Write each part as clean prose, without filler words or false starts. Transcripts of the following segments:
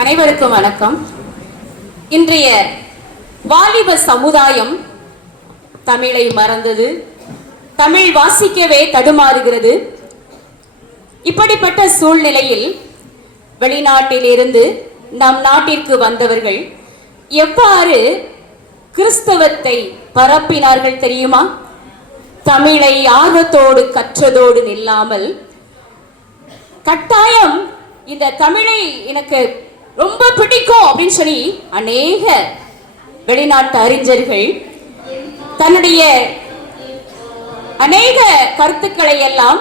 அனைவருக்கும் வணக்கம். இன்றைய வாலிப சமுதாயம் தமிழை மறந்தது, தமிழ் வாசிக்கவே தடுமாறுகிறது. இப்படிப்பட்ட சூழ்நிலையில் வெளிநாட்டிலிருந்து நம் நாட்டிற்கு வந்தவர்கள் எவ்வாறு கிறிஸ்தவத்தை பரப்பினார்கள் தெரியுமா? தமிழை ஆர்வத்தோடு கற்றதோடு நில்லாமல், கட்டாயம் இந்த தமிழை எனக்கு ரொம்ப பிடிக்கும் அப்படின்னு சொல்லி அநேக வெளிநாட்டு அறிஞர்கள் தன்னுடைய அநேக கருத்துக்களை எல்லாம்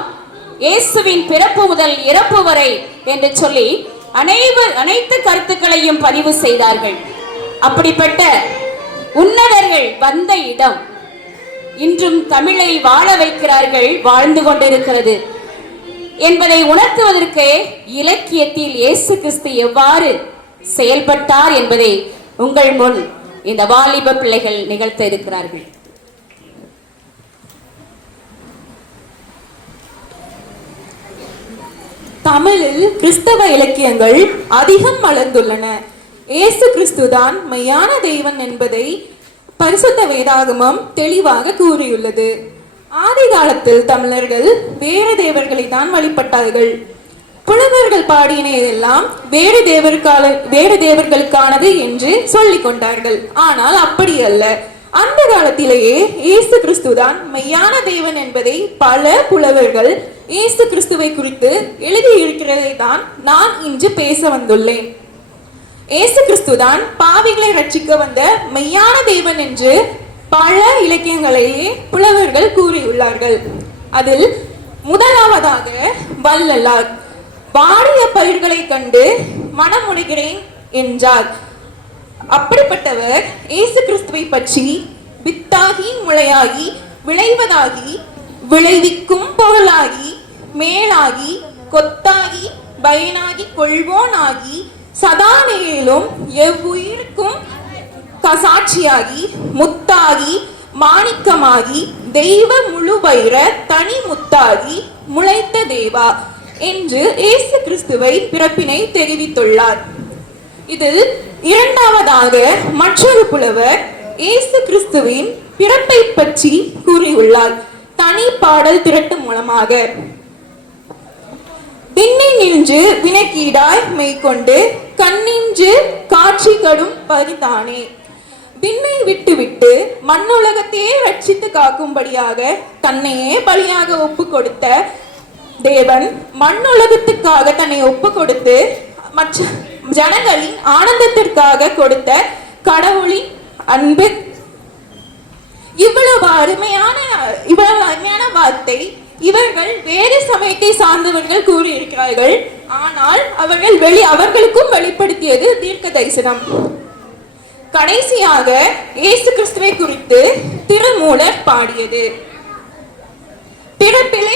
இயேசுவின் பிறப்பு முதல் இறப்பு வரை என்று சொல்லி அனைத்து கருத்துக்களையும் பதிவு செய்தார்கள். அப்படிப்பட்ட உன்னதர்கள் வந்த இடம் இன்றும் தமிழை வாழ வைக்கிறார்கள், வாழ்ந்து கொண்டிருக்கிறது என்பதை உணர்த்துவதற்கு இலக்கியத்தில் இயேசு கிறிஸ்து எவ்வாறு செயல்பட்டார் என்பதை உங்கள் முன் இந்த வாலிப பிள்ளைகள் நிகழ்த்த இருக்கிறார்கள். தமிழில் கிறிஸ்தவ இலக்கியங்கள் அதிகம் வளர்ந்துள்ளன. இயேசு கிறிஸ்துதான் மெய்யான தெய்வன் என்பதை பரிசுத்த வேதாகமம் தெளிவாக கூறியுள்ளது. ஆதி காலத்தில் தமிழர்கள் வேறு தேவர்களை தான் வழிபட்டார்கள். புலவர்கள் பாடியனையெல்லாம் வேறு தேவர்களுக்கானது என்று சொல்லிக் கொண்டார்கள். ஆனால் அப்படி அல்ல. அந்த காலத்திலேயே இயேசு கிறிஸ்துதான் மெய்யான தேவன் என்பதை பல புலவர்கள் இயேசு கிறிஸ்துவை குறித்து எழுதியிருக்கிறதை தான் நான் இன்று பேச வந்துள்ளேன். இயேசு கிறிஸ்துதான் பாவிகளை ரட்சிக்க வந்த மெய்யான தேவன் என்று பல இலக்கியங்களையே புலவர்கள் கூறியுள்ளார்கள். அதில் முதலாவதாக வள்ளலார் வாடிய பயிர்களை கண்டு மனமுடைகிறேன் என்றார். அப்படிப்பட்டவர் இயேசு கிறிஸ்துவை பற்றி வித்தாகி முளையாகி விளைவதாகி விளைவிக்கும் பொருளாகி மேலாகி கொத்தாகி பயனாகி கொள்வோனாகி சதா நேரிலும் எவ்வுயிருக்கும் சாட்சியாகி முத்தாகி மாணிக்கமாகி தெய்வ முழு வைர தனி முத்தாகி முளைத்த தேவா என்று இயேசு கிறிஸ்துவை பிறப்பினை தெரிவித்துள்ளார். இதில் இரண்டாவதாக மற்றொரு புலவர் இயேசு கிறிஸ்துவின் பிறப்பை பற்றி கூறியுள்ளார் தனி பாடல் திரட்டு மூலமாக. விண்ணை நின்று வினக்கீடாய் மெய்கொண்டு கண்ணின்று காட்சி கடும் பரிதானே. விண்ணை விட்டு மண்ணுலகத்தையே ரட்சித்து காக்கும்படியாக தன்னையே பலியாக ஒப்பு கொடுத்த தேவன் மண்ணுலகத்துக்காக தன்னை ஒப்பு கொடுத்து மற்ற ஜனங்களின் ஆனந்தத்திற்காக கொடுத்த கடவுளின் அன்பு. இவ்வளவு அருமையான வார்த்தை இவர்கள் வேறு சமயத்தை சார்ந்தவர்கள் கூறியிருக்கிறார்கள். ஆனால் அவர்களுக்கும் வெளிப்படுத்தியது தீர்க்க தரிசனம். கடைசியாக இயேசு கிறிஸ்துவை குறித்து திருமூலர் பாடியது பிறப்பிலே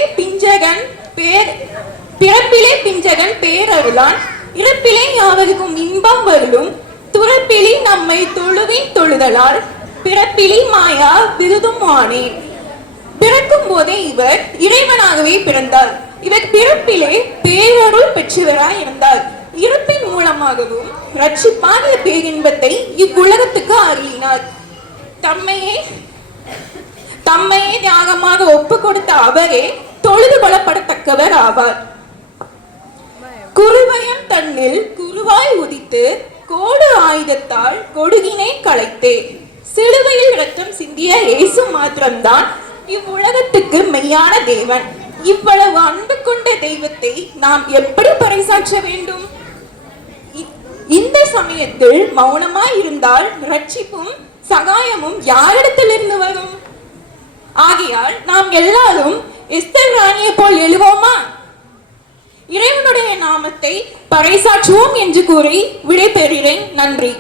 பிஞ்சகன் பேரருளான் இறப்பிலே யாவருக்கும் இன்பம் வருளும் துறப்பிலி நம்மை தொழுவின் தொழுதலார் பிறப்பிலி மாயா விருதும் ஆனே. பிறக்கும் போதே இவர் இறைவனாகவே பிறந்தார். இவர் பிறப்பிலே பேரருள் பெற்றவராய் இருந்தார். இறப்பின் மூலமாகவும் ரட்சிப்பாகிய பேரின்பத்தை இவ்வுலகத்துக்கு அருளினார். தம்மையே தியாகமாக ஒப்பு கொடுத்த அவரே தொழுது கொள்ளப்படத்தக்கவர் ஆவார். குருவயம் தன்னில் குருவாய் உதித்து கோடு ஆயுதத்தால் கொடுகினை களைத்தே. சிலுவையில் இரத்தம் சிந்திய இயேசு மாத்திரம்தான் இவ்வுலகத்துக்கு மெய்யான தேவன். இவ்வளவு அன்பு கொண்ட தெய்வத்தை நாம் எப்படி பறைசாற்ற வேண்டும்? இந்த சமயத்தில் மௌனமாய் இருந்தால் ரட்சிப்பும் சகாயமும் யாரிடத்திலிருந்து வரும்? ஆகையால் நாம் எல்லாரும் எஸ்தர் ராணியை போல் எழுவோமா? இறைவனுடைய நாமத்தை பறைசாற்றுவோம் என்று கூறி விடைபெறுகிறேன். நன்றி.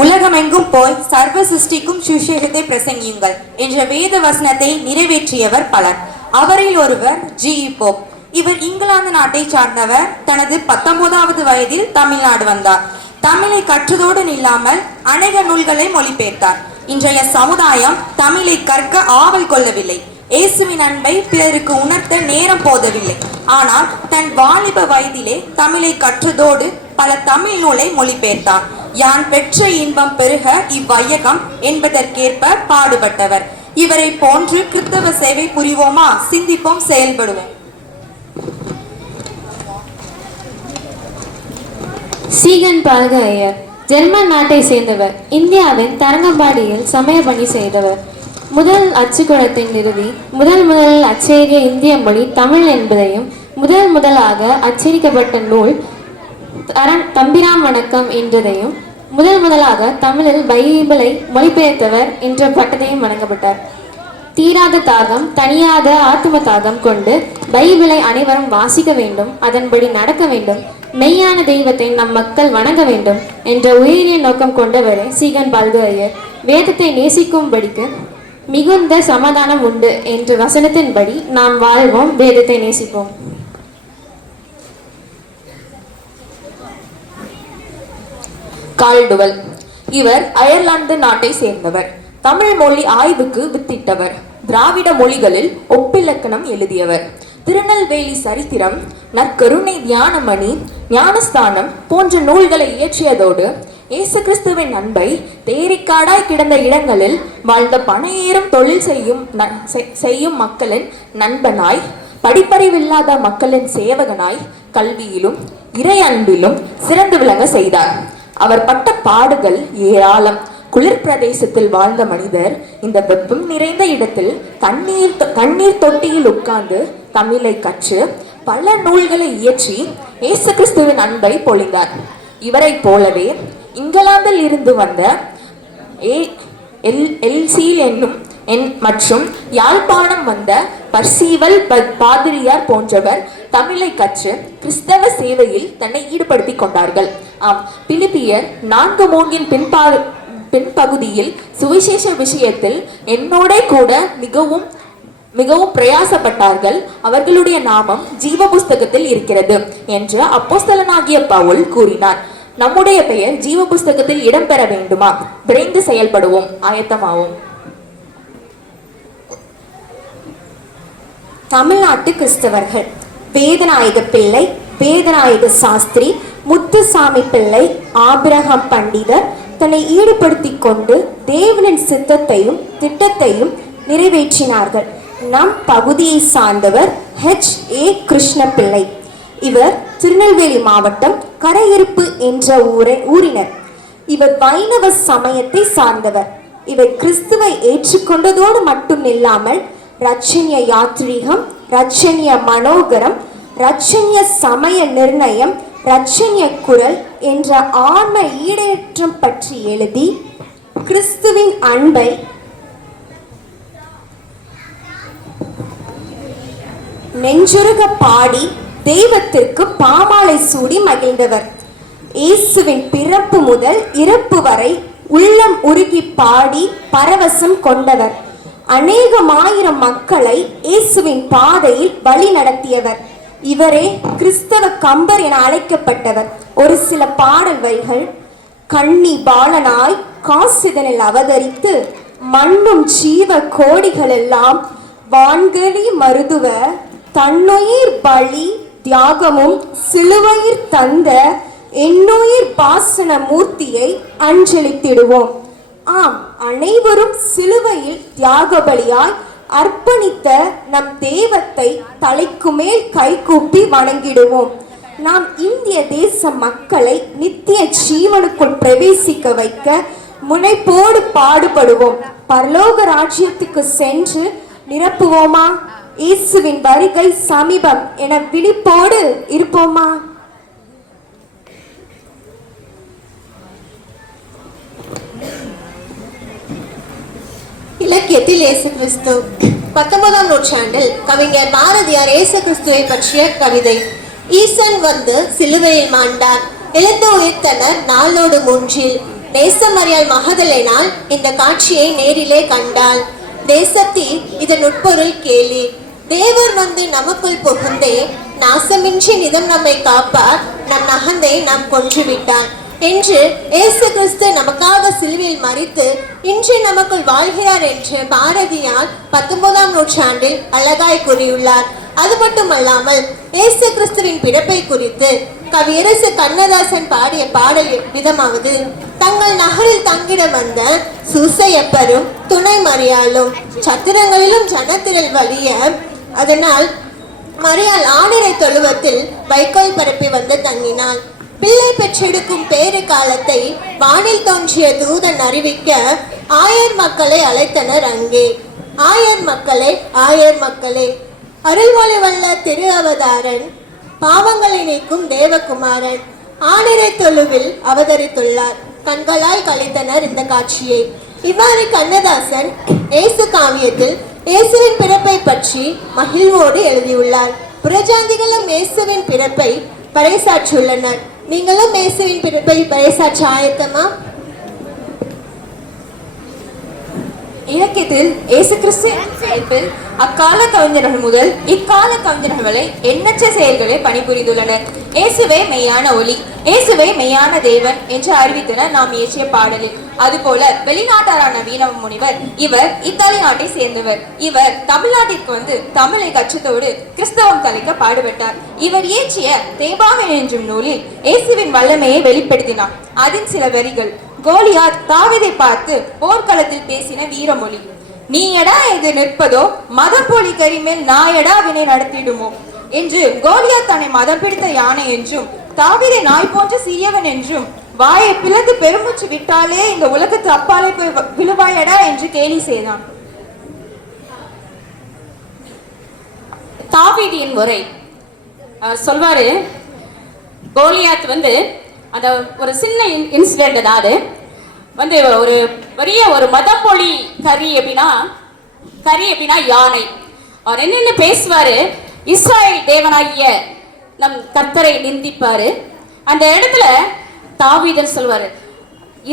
உலகமெங்கும் போய் சர்வ சிருஷ்டிக்கும் சுவிசேஷத்தை பிரசங்கியுங்கள் என்ற வேத வசனத்தை நிறைவேற்றியவர் பலர். அவரில் ஒருவர் ஜி.இ. போப். இவர் இங்கிலாந்து நாட்டை சார்ந்தவர். தனது 19வது வயதில் தமிழ்நாடு வந்தார். தமிழை கற்றதோடு நில்லாமல் அநேக நூல்களை மொழிபெயர்த்தார். இன்றைய சமுதாயம் தமிழை கற்க ஆவல் கொள்ளவில்லை. இயேசுவின் அன்பை பிறருக்கு உணர்த்த நேரம் போதவில்லை. ஆனால் தன் வாலிப வயதிலே தமிழை கற்றதோடு பல தமிழ் நூலை மொழிபெயர்த்தார். யான் பெற்ற இன்பம் பெருக இவ்வையகம் என்பதற்கேற்ப பாடுபட்டவர். இவரை போன்று கிறிஸ்தவ சேவை புரிவோமா? சிந்திப்போம், செயல்படுவோம். சீகன் பால்க ஐயர் ஜெர்மன் நாட்டை சேர்ந்தவர். இந்தியாவின் தரங்கம்பாடியில் சமய பணி செய்தவர். முதல் அச்சுக்கூடத்தை நிறுவி முதலில் அச்சேறிய இந்திய மொழி தமிழ் என்பதையும் முதலாக அச்சரிக்கப்பட்ட நூல் தம்பிரான் வணக்கம் என்றதையும் முதலாக தமிழில் பைபிளை மொழிபெயர்த்தவர் என்ற பட்டத்தையும் வழங்கப்பட்டார். தீராத தாகம், தனியாத ஆத்ம தாகம் கொண்டு பைபிளை அனைவரும் வாசிக்க வேண்டும், அதன்படி நடக்க வேண்டும், மெய்யான தெய்வத்தை நம் மக்கள் வணங்க வேண்டும் என்ற உயரிய நோக்கம் கொண்டவரே சீகன் பால்க ஐயர். வேதத்தை நேசிக்கும்படிக்கு மிகுந்த சமாதானம் உண்டு என்ற வசனத்தின்படி நாம் வாழ்வோம், வேதத்தை நேசிப்போம். கால்டுவெல் இவர் அயர்லாந்து நாட்டை சேர்ந்தவர். தமிழ் மொழி ஆய்வுக்கு வித்திட்டவர். திராவிட மொழிகளில் ஒப்பிலக்கணம் எழுதியவர். திருநெல்வேலி சரித்திரம், நற்கருணை தியானமணி, ஞானஸ்தானம் போன்ற நூல்களை இயற்றியதோடு இயேசு கிறிஸ்துவின் அன்பை தேரிக்காடாய் கிடந்த இடங்களில் வாழ்ந்த பனையேறும் தொழில் செய்யும் மக்களின் நண்பனாய், படிப்பறிவில்லாத மக்களின் சேவகனாய், கல்வியிலும் இறை அன்பிலும் சிறந்து விளங்க செய்தார். அவர் பட்ட பாடுகள் ஏராளம். குளிர் பிரதேசத்தில் வாழ்ந்த மனிதர் இந்த வெப்பம் நிறைந்த இடத்தில் தண்ணீர் தொட்டியில் உட்கார்ந்து தமிழை கற்று பல நூல்களை இயற்றி இயேசு கிறிஸ்துவின் அன்பை பொழிந்தார். இவரை போலவே இங்கிலாந்தில் இருந்து வந்த மற்றும் யாழ்ப்பாணம் வந்த பர்சீவல் பாதிரியார் போன்றவர் தமிழை கற்று கிறிஸ்தவ சேவையில் தன்னை ஈடுபடுத்தி கொண்டார்கள். பிலிப்பியர் 4:3 பின்பகுதியில் சுவிசேஷ விஷயத்தில் என்னோட கூட மிகவும் பிரயாசப்பட்டார்கள், அவர்களுடைய நாமம் ஜீவ புஸ்தகத்தில் இருக்கிறது என்று அப்போஸ்தலனாகிய பவுல் கூறினார். நம்முடைய பெயர் ஜீவ புஸ்தகத்தில் இடம்பெற வேண்டுமா? விரைந்து செயல்படுவோம், ஆயத்தமாவோம். தமிழ்நாட்டு கிறிஸ்தவர்கள் வேதநாயக பிள்ளை, வேதநாயக சாஸ்திரி, முத்துசாமி பிள்ளை, ஆபிரகாம் பண்டிதர் தன்னை ஈடுபடுத்தி கொண்டு தேவனின் சித்தத்தையும் திட்டத்தையும் நிறைவேற்றினார்கள். நம் பகுதியை சார்ந்தவர் H.A. கிருஷ்ணபிள்ளை. இவர் திருநெல்வேலி மாவட்டம் கரையிருப்பு என்ற ஊரினர். இவர் வைணவ சமயத்தை சார்ந்தவர். இவர் கிறிஸ்துவை ஏற்றுக்கொண்டதோடு மட்டும் இல்லாமல் ரட்சண்ய யாத்ரீகம், ரட்சண்ய மனோகரம், ரட்சண்ய சமய நிர்ணயம், ரட்சண்ய குரல் என்ற ஆன்ம ஈடேற்றம் பற்றி எழுதி கிறிஸ்துவின் அன்பை நெஞ்சுருக பாடி தெய்வத்திற்கு பாமாலை சூடி மகிழ்ந்தவர். இயேசுவின் பிறப்பு முதல் இறப்பு வரை உள்ளம் உருகி பாடி பரவசம் கொண்டவர். அநேகமாயிரம் மக்களை இயேசுவின் பாதையில் வழி நடத்தியவர். இவரே கிறிஸ்தவ கம்பர் என அழைக்கப்பட்டவர். ஒரு சில பாடல் வரிகள்: கண்ணி பாலனாய் காசிதனில் அவதரித்து மண்ணும் ஜீவ கோடிகளெல்லாம் வான்களி மருதுவ தன்னுயிர் பலி தியாகமும் சிலுவையில் தந்த என்னுயிர் பாசன மூர்த்தியை அஞ்சலித்திடுவோம். ஆம், அனைவரும் சிலுவையில் தியாக பலியாய் அர்ப்பணித்த நம் தெய்வத்தை தலைக்கு மேல் கைகூப்பி வணங்கிடுவோம். நாம் இந்திய தேச மக்களை நித்திய ஜீவனுக்குள் பிரவேசிக்க வைக்க முனைப்போடு பாடுபடுவோம். பரலோக ராஜ்யத்துக்கு சென்று நிரப்புவோமா? இயேசுவின் வருகை சமீபம் என விழிப்போடு இருப்போமா? இலக்கியத்தில் இயேசு கிறிஸ்து. 19ஆம் நூற்றாண்டில் கவிஞர் பாரதியார் இயேசு கிறிஸ்துவை பற்றிய கவிதை: ஈசன் வந்து சிலுவையில் மாண்டார், எழுந்து உயிர்த்தனர் நாளோடு மூன்றில், நேசமறியால் மகதலேனால் இந்த காட்சியை நேரிலே கண்டாள். தேசத்தில் இதன் உட்பொருள் கேலி. தேவர் வந்து நமக்குள் புகுந்தே நாசமின்றி நிதம் நம்மை காப்பார், நம் நகந்தை நாம் கொன்றுவிட்டான். என்று இயேசு கிறிஸ்து நமக்காக சிலுவையில் மரித்து இன்று நமக்குள் வாழ்கிறார் என்று பாரதியார் 19ஆம் நூற்றாண்டில் அழகாய் கூறியுள்ளார். அது மட்டுமல்லாமல் இயேசு கிறிஸ்துவின் பிறப்பை குறித்து கவியரசு கண்ணதாசன் பாடிய பாடல் விதமாவது: தங்கள் நகரில் தங்கிட வந்த சூசையப்பரும் துணை மரியாளும் சத்திரங்களிலும் ஜனத்திரள் வலிய, அதனால் மரியாள் ஆணிரை தொழுவத்தில் வைக்கோல் பரப்பி வந்து தங்கினாள். பிள்ளை பெற்றெடுக்கும் பேறு காலத்தை வானில் தோன்றிய தூதன் அறிவிக்க ஆயர் மக்களை அழைத்தனர் அங்கே. ஆயர் மக்களே, ஆயர் மக்களே, அருள்மொழி வல்ல திரு அவதாரன், பாவங்களை நீக்கும் தேவகுமாரன் ஆணிரை தொழுவில் அவதரித்துள்ளார். கண்களால் கழித்தனர் இந்த காட்சியை. இவ்வாறு கண்ணதாசன் இயேசு காவியத்தில் இயேசுவின் பிறப்பை பற்றி மகிழ்வோடு எழுதியுள்ளார். புறஜாதிகளும் இயேசுவின் பிறப்பை பறைசாற்றியுள்ளனர். நீங்களும் இயேசுவின் பிறப்பை பறைசாற்ற ஆயத்தமா? இலக்கியத்தில் இயேசு கிறிஸ்து பிறப்பில் அக்கால கவிஞர்கள் முதல் இக்கால கவிஞர்கள் வரை எண்ணற்ற செயல்களை பணிபுரிந்துள்ளனர். இயேசுவே மெய்யான ஒளி, இயேசுவே மெய்யான தேவன் என்று அறிவித்தனர் நாம் இயற்றிய பாடலில். அதுபோல வெளிநாட்டாரான வீணவ முனிவர், இவர் இத்தாலி நாட்டை சேர்ந்தவர். இவர் தமிழ்நாட்டிற்கு வந்து தமிழை கற்றத்தோடு கிறிஸ்தவம் தலைக்க பாடுபட்டார். இவர் இயற்றிய தேபாவன் என்றும் நூலில் இயேசுவின் வல்லமையை வெளிப்படுத்தினார். அதில் சில வரிகள்: கோலியாத் தாவீதை பார்த்து போர்க்களத்தில் பேசின வீரமொழி. நீயடா இது நிற்பதோ மதப்போலி கரிமேல் நாயடா வினை நடத்திடுமோ என்று கோலியாத் தன்னை மதம் பிடித்த யானை என்றும் தாவீதை நாய் போன்ற சிறியவன் என்றும் வாயை பிளந்து பெருமூச்சு விட்டாலே இந்த உலகத்து அப்பாலே போய் விழுவாயடா என்று கேலி செய்தான். தாவீதின் முறை சொல்வாரு, கோலியாத் வந்து அந்த ஒரு சின்ன இன்சிடென்ட் தான். அது வந்து ஒரு பெரிய ஒரு மதப்பொழி கறி அப்படின்னா யானை. அவர் என்னென்ன பேசுவாரு, இஸ்ராயல் தேவனாகிய நம் கர்த்தரை நிந்திப்பாரு. அந்த இடத்துல தாவீதன் சொல்வாரு,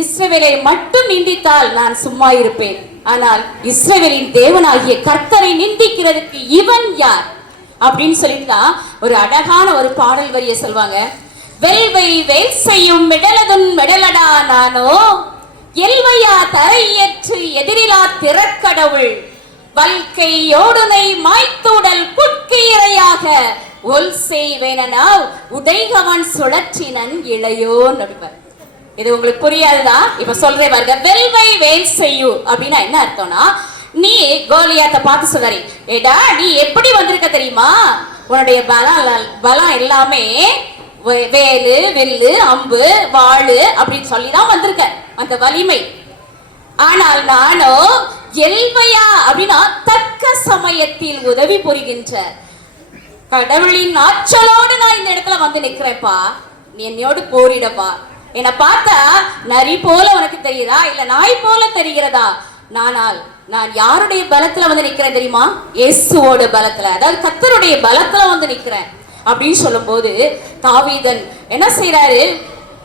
இஸ்ரவேலை மட்டும் நிந்தித்தால் நான் சும்மா இருப்பேன், ஆனால் இஸ்ரவேலின் தேவனாகிய கர்த்தரை நிந்திக்கிறதுக்கு இவன் யார் அப்படின்னு சொல்லிட்டு ஒரு அழகான ஒரு பாடல் வரிய சொல்வாங்க. வெல்வை வேல் செய்யும் மெடலதுன் மெடலடா நானோ, எல்வையா தரையேற்று எதிரிலா திறக்கடவுள், வல்கையோடுனை மாய்த்தூடல் புட்கையிறையாக ஒல் செய்வேனா உடைகவன் சுழற்றினன் இளையோ நடுவர். இது உங்களுக்கு புரியாதுதா? இப்ப சொல்றேன் பாருங்க. வெல்வை வேல் செய்யும் அப்படின்னா என்ன அர்த்தம்னா, நீ கோலியாத்தை பார்த்து சொல்றாரு, ஏடா நீ எப்படி வந்திருக்க தெரியுமா, உன்னுடைய பலம் எல்லாமே வேலு வில்லு அம்பு வாழு அப்படின்னு சொல்லிதான் வந்திருக்க, அந்த வலிமை. ஆனால் நானோ எல்வையா அப்படின்னா தக்க சமயத்தில் உதவி புரிகின்ற கடவுளின் ஆற்றலோடு நான் இந்த இடத்துல வந்து நிக்கிறேன்ப்பா, நீ என்னையோடு போரிடப்பா. என்னை பார்த்தா நரி போல உனக்கு தெரியுதா இல்ல நாய் போல தெரிகிறதா? நான் யாருடைய பலத்துல வந்து நிக்கிறேன் தெரியுமா? இயேசுவோட பலத்துல, அதாவது கர்த்தருடைய பலத்துல வந்து நிக்கிறேன் அப்படின்னு சொல்லும் போது தாவீதன் என்ன செய்யறாரு,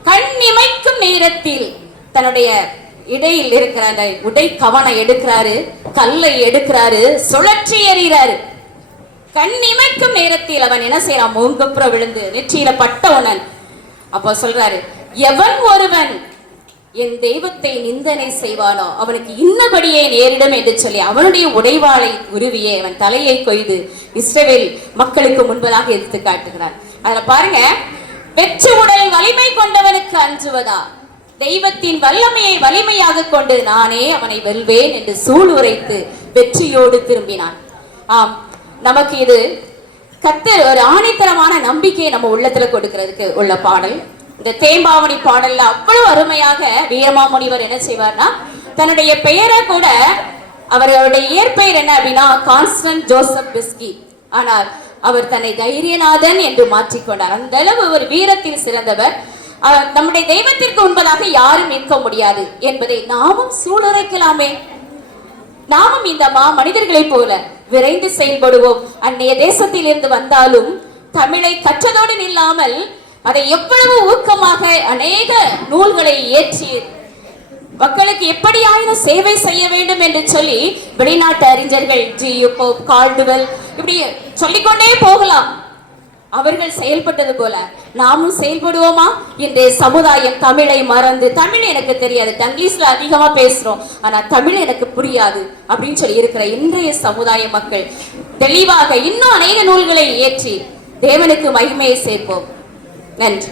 கண் இமைக்கும் நேரத்தில் தன்னுடைய இடையில் இருக்கிற அந்த உடை கவனை எடுக்கிறாரு, கல்லை எடுக்கிறாரு, சுழற்றி எறிகிறாரு. கண் இமைக்கும் நேரத்தில் அவன் என்ன செய்யறான், மூங்குப்புற விழுந்து நெற்றியில பட்டவனன். அப்போ சொல்றாரு, எவன் ஒருவன் என் தெய்வத்தை நிந்தனை செய்வானோ அவனுக்கு இன்னபடியே நேரிடும் என்று சொல்லி அவனுடைய உடைவாளை உருவியே அவன் தலையை கொய்து இஸ்ரவேல் மக்களுக்கு முன்பதாக எடுத்து காட்டுகிறார். அதுல பாருங்க, வெற்று உடல் வலிமை கொண்டவனுக்கு அஞ்சுவதா, தெய்வத்தின் வல்லமையை வலிமையாக கொண்டு நானே அவனை வெல்வேன் என்று சூள் உரைத்து வெற்றியோடு திரும்பினான். ஆம், நமக்கு இது கர்த்தர் ஒரு ஆணித்தரமான நம்பிக்கையை நம்ம உள்ளத்துல கொடுக்கிறதுக்கு உள்ள பாடல். இந்த தேம்பாவணி பாடல்ல அவ்வளவு அருமையாக வீரமாமுனிவர் என்ன செய்வார்னா, தன்னுடைய பெயரை கூட, அவர்களுடைய இயற்பெயர் என்ன அப்படின்னா கான்ஸ்டன்ட் ஜோசப் பிஸ்கி, ஆனால் அவர் தன்னை தைரியநாதன் என்று மாற்றிக்கொண்டார். அந்த அளவு ஒரு வீரத்தில் சிறந்தவர். நம்முடைய தெய்வத்திற்கு முன்பதாக யாரும் நிற்க முடியாது என்பதை நாமும் சூளுரைக்கலாமே. நாமும் இந்த மனிதர்களை போல விரைந்து செயல்படுவோம். அந்நிய தேசத்தில் இருந்து வந்தாலும் தமிழை கற்றதோடு நில்லாமல் அதை எவ்வளவு ஊக்கமாக அநேக நூல்களை இயற்றி மக்களுக்கு எப்படியாயினும் சேவை செய்ய வேண்டும் என்று சொல்லி வெளிநாட்டு அறிஞர்கள் ஜி.யு. போப், கால்டுவெல், இப்படி சொல்லிக்கொண்டே போகலாம். அவர்கள் செயல்பட்டது போல நாமும் செயல்படுவோமா? இன்றைய சமுதாயம் தமிழை மறந்து, தமிழ் எனக்கு தெரியாது, இங்கிலீஷ்ல அதிகமா பேசுறோம், ஆனா தமிழ் எனக்கு புரியாது அப்படின்னு சொல்லி இருக்கிற இன்றைய சமுதாய மக்கள் தெளிவாக இன்னும் அநேக நூல்களை இயற்றி தேவனுக்கு மகிமையை சேர்ப்போம். நன்றி.